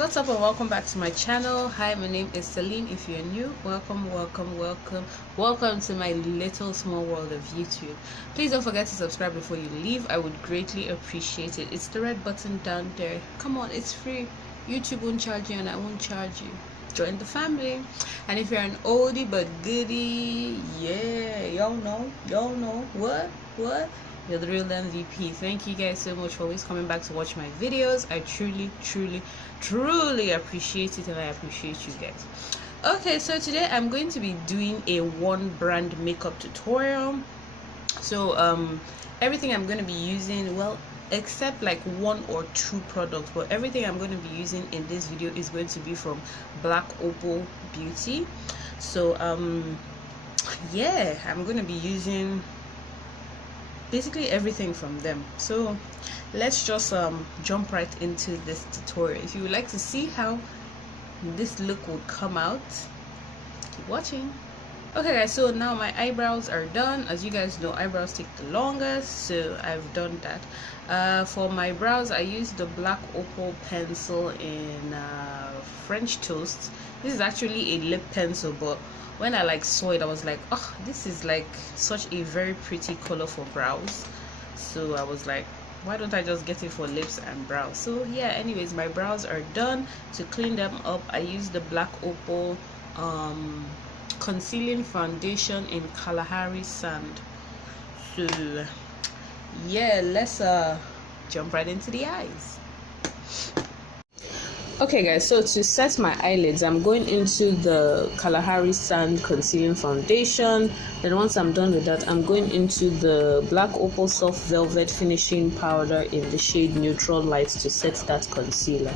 what's up and welcome back to my channel. Hi, my name is Celine. If you're new, welcome to my little small world of YouTube. Please don't forget to subscribe before you leave. I would greatly appreciate it. It's the red button down there. Come on, it's free. YouTube won't charge you and I won't charge you. Join the family. And if you're an oldie but goodie, yeah, y'all know what you're the real MVP. Thank you guys so much for always coming back to watch my videos. I truly appreciate it, and I appreciate you guys. Okay, so today I'm going to be doing a one brand makeup tutorial. So everything I'm going to be using, well, except like one or two products, but everything I'm going to be using in this video is going to be from Black Opal Beauty. So yeah, I'm going to be using basically everything from them. So let's just jump right into this tutorial. If you would like to see how this look would come out, keep watching. Okay guys, so now my eyebrows are done. As you guys know, eyebrows take the longest, so I've done that. For my brows, I used the Black Opal pencil in French Toast. This is actually a lip pencil, but when I saw it, I was like, oh, this is like such a very pretty color for brows. So I was like, why don't I just get it for lips and brows? So yeah, anyways, my brows are done. To clean them up, I used the Black Opal concealing foundation in Kalahari Sand. So yeah, let's jump right into the eyes. Okay guys, so to set my eyelids, I'm going into the Kalahari Sand concealing foundation. Then once I'm done with that, I'm going into the Black Opal soft velvet finishing powder in the shade Neutral Light to set that concealer.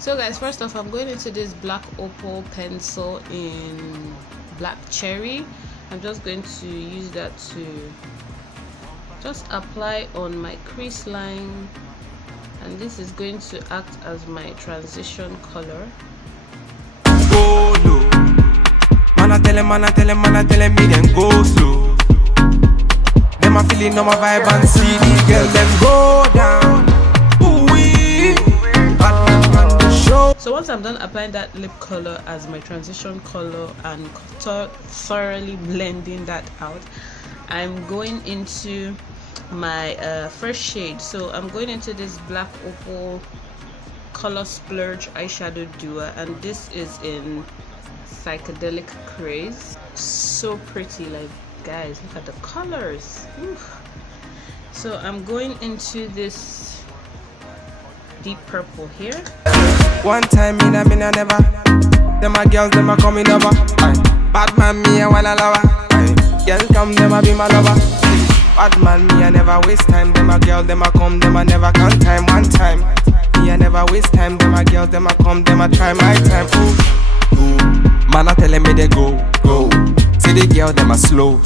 So guys, first off, I'm going into this Black Opal pencil in Black Cherry. I'm just going to use that to just apply on my crease line, and this is going to act as my transition color. Go low. Man I tell him me then go slow. Them I feeling on my vibe and see the girl them go down. So once I'm done applying that lip color as my transition color and thoroughly blending that out, I'm going into my first shade. So I'm going into this Black Opal Color Splurge eyeshadow duo, and this is in Psychedelic Craze. So pretty, like guys, look at the colors. Oof. So I'm going into this deep purple here. One time me never. Them my girls, them a coming over. Bad man me I wanna love her. Girl come, them a be my lover. Bad man me I never waste time. Them a girl, them a come, them a never count time. One time me I never waste time. Them a girls, them a come, them a try my time. Ooh. Man a telling me they go. See the girl, them a slow.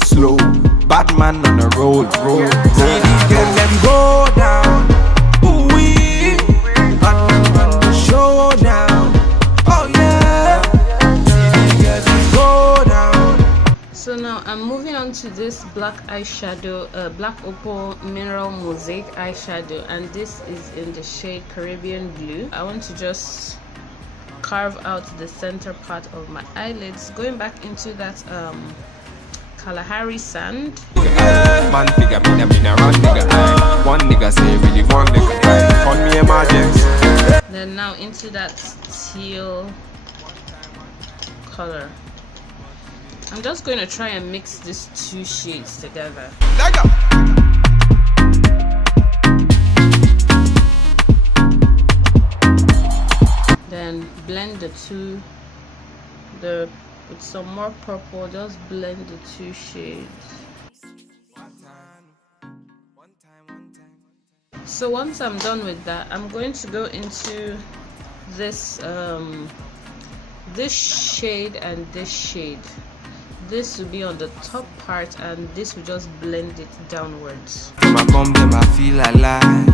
Bad man on the road. See the girl, them go down. So now I'm moving on to this black eyeshadow, Black Opal Mineral Mosaic eyeshadow, and this is in the shade Caribbean Blue. I want to just carve out the center part of my eyelids, going back into that Kalahari Sand. Man figure been a run nigga. One nigga say really one nigga. Call me emergency. Then now into that teal color. I'm just going to try and mix these two shades together. Then blend the two, with some more purple, just blend the two shades. So once I'm done with that, I'm going to go into this this shade and this shade. This will be on the top part, and this will just blend it downwards. Them I come, them I feel alive.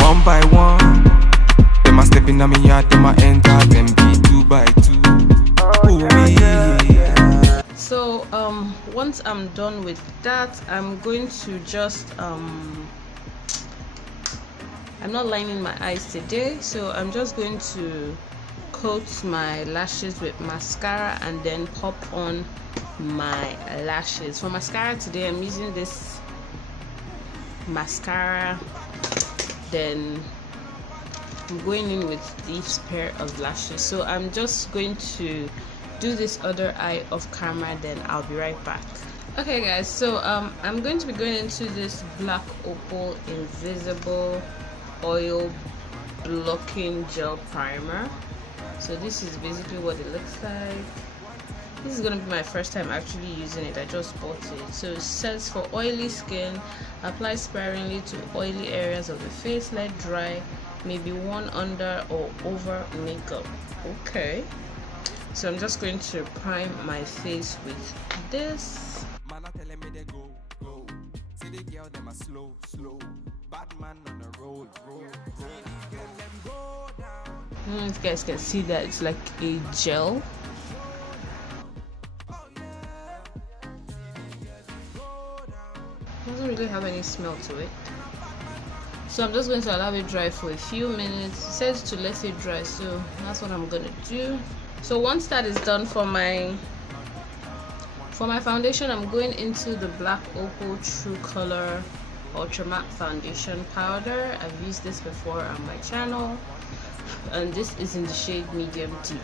One by one, them I step in on me yard, them I enter, them be 2 by 2. Ooh, yeah. So once I'm done with that, I'm going to just I'm not lining my eyes today, so I'm just going to coat my lashes with mascara and then pop on my lashes. For mascara today, I'm using this mascara, then I'm going in with this pair of lashes. So I'm just going to do this other eye off camera, then I'll be right back. Okay guys, so I'm going to be going into this black Opal invisible oil blocking gel primer. So this is basically what it looks like. This is going to be my first time actually using it. I just bought it. So it says for oily skin, apply sparingly to oily areas of the face, let dry, maybe one under or over makeup. Okay, so I'm just going to prime my face with this. Man, I telling me they go, go. See the girl, them a slow, slow. Bad man on the road, road, road. Girl, them go down. You guys can see that it's like a gel. Doesn't really have any smell to it. So I'm just going to allow it dry for a few minutes. It says to let it dry, so that's what I'm gonna do. So once that is done, for my foundation, I'm going into the black Opal True Color Ultra Matte Foundation Powder. I've used this before on my channel, and this is in the shade medium deep.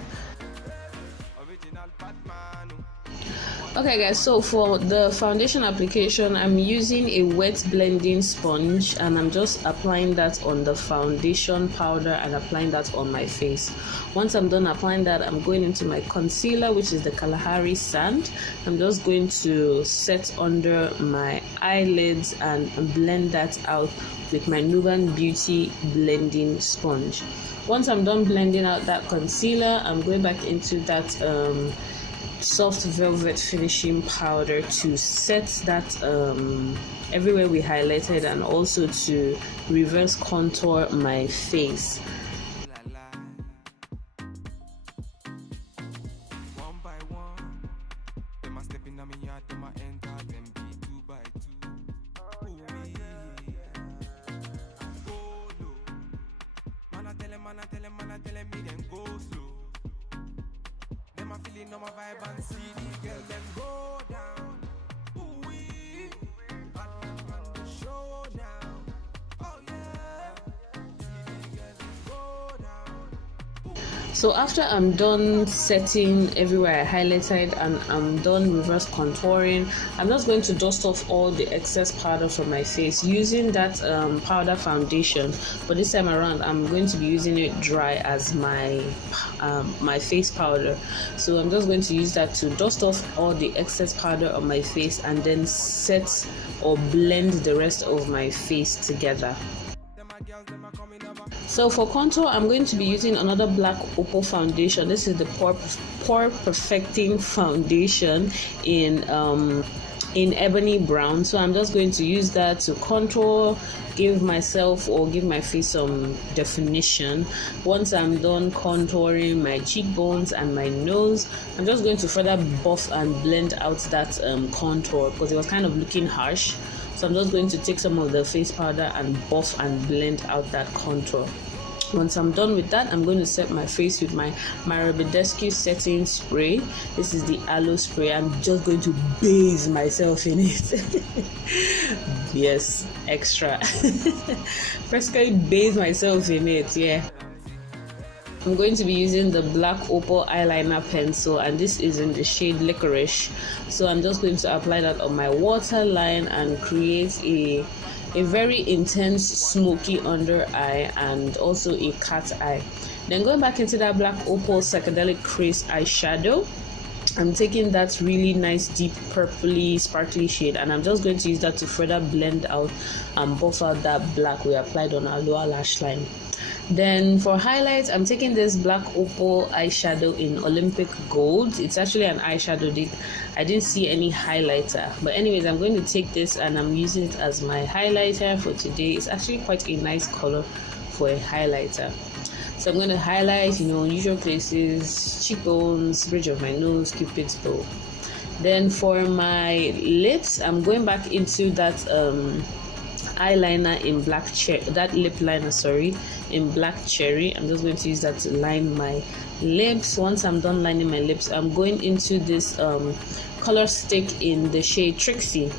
Okay guys, so for the foundation application, I'm using a wet blending sponge and I'm just applying that on the foundation powder and applying that on my face. Once I'm done applying that, I'm going into my concealer, which is the Kalahari Sand. I'm just going to set under my eyelids and blend that out with my Nuban Beauty blending sponge. Once I'm done blending out that concealer, I'm going back into that soft velvet finishing powder to set that everywhere we highlighted, and also to reverse contour my face. My vibe and see the girl them go down. Ooh wee, on the show now. Oh yeah, see the girl them go down. So after I'm done setting everywhere I highlighted and I'm done reverse contouring, I'm just going to dust off all the excess powder from my face using that powder foundation. But this time around, I'm going to be using it dry as my face powder. So I'm just going to use that to dust off all the excess powder on my face and then set or blend the rest of my face together. So for contour, I'm going to be using another black Opal foundation. This is the Pore Perfecting Foundation in ebony brown. So I'm just going to use that to contour, give myself or give my face some definition. Once I'm done contouring my cheekbones and my nose, I'm just going to further buff and blend out that contour because it was kind of looking harsh. So I'm just going to take some of the face powder and buff and blend out that contour. Once I'm done with that, I'm going to set my face with my Marabedescu setting spray. This is the aloe spray. I'm just going to bathe myself in it. Yes, extra. Practically bathe myself in it, yeah. I'm going to be using the black Opal eyeliner pencil, and this is in the shade Licorice. So I'm just going to apply that on my waterline and create a very intense smoky under eye and also a cat eye. Then going back into that black Opal Psychedelic Craze eyeshadow, I'm taking that really nice deep purpley sparkly shade and I'm just going to use that to further blend out and buff out that black we applied on our lower lash line. Then for highlights, I'm taking this black Opal eyeshadow in Olympic Gold. It's actually an eyeshadow. I didn't see any highlighter, but anyways, I'm going to take this and I'm using it as my highlighter for today. It's actually quite a nice color for a highlighter. So I'm going to highlight, unusual places, cheekbones, bridge of my nose, cupid's bow. Then for my lips, I'm going back into that eyeliner in black cherry, that lip liner, sorry, in black cherry. I'm just going to use that to line my lips. Once I'm done lining my lips, I'm going into this color stick in the shade Trixie.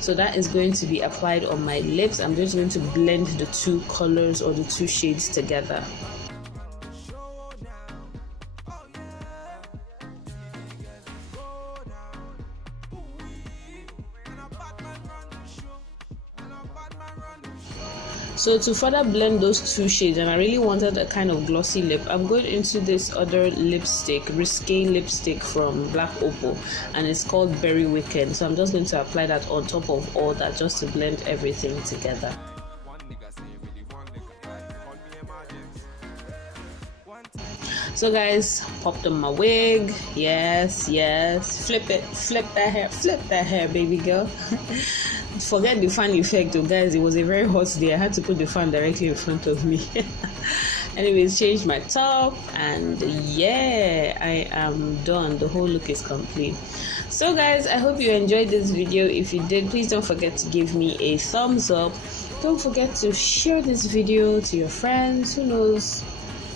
So that is going to be applied on my lips. I'm just going to blend the two colors or the two shades together. So to further blend those two shades, and I really wanted a kind of glossy lip, I'm going into this other lipstick, Risque lipstick from Black Opal, and it's called Berry Weekend. So I'm just going to apply that on top of all that just to blend everything together. So guys, popped on my wig. Yes, flip it, flip that hair, baby girl. Forget the fan effect, oh guys, it was a very hot day. I had to put the fan directly in front of me. Anyways, changed my top, and yeah, I am done. The whole look is complete. So guys, I hope you enjoyed this video. If you did, please don't forget to give me a thumbs up. Don't forget to share this video to your friends. Who knows,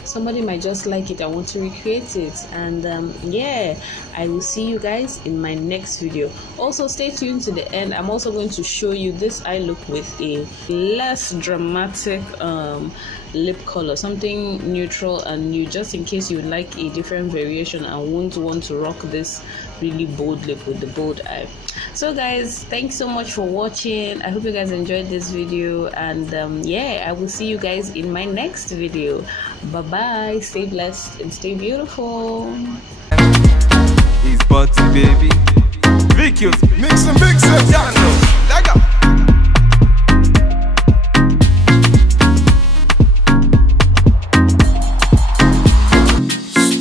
somebody might just like it and want to recreate it. And yeah, I will see you guys in my next video. Also, stay tuned to the end. I'm also going to show you this eye look with a less dramatic lip color, something neutral and new, just in case you would like a different variation and won't want to rock this really bold lip with the bold eye. So guys, thanks so much for watching. I hope you guys enjoyed this video, and yeah, I will see you guys in my next video. Bye bye, stay blessed and stay beautiful. He's butty, baby. Vicky, mix and mix it.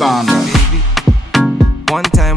Standard. One time.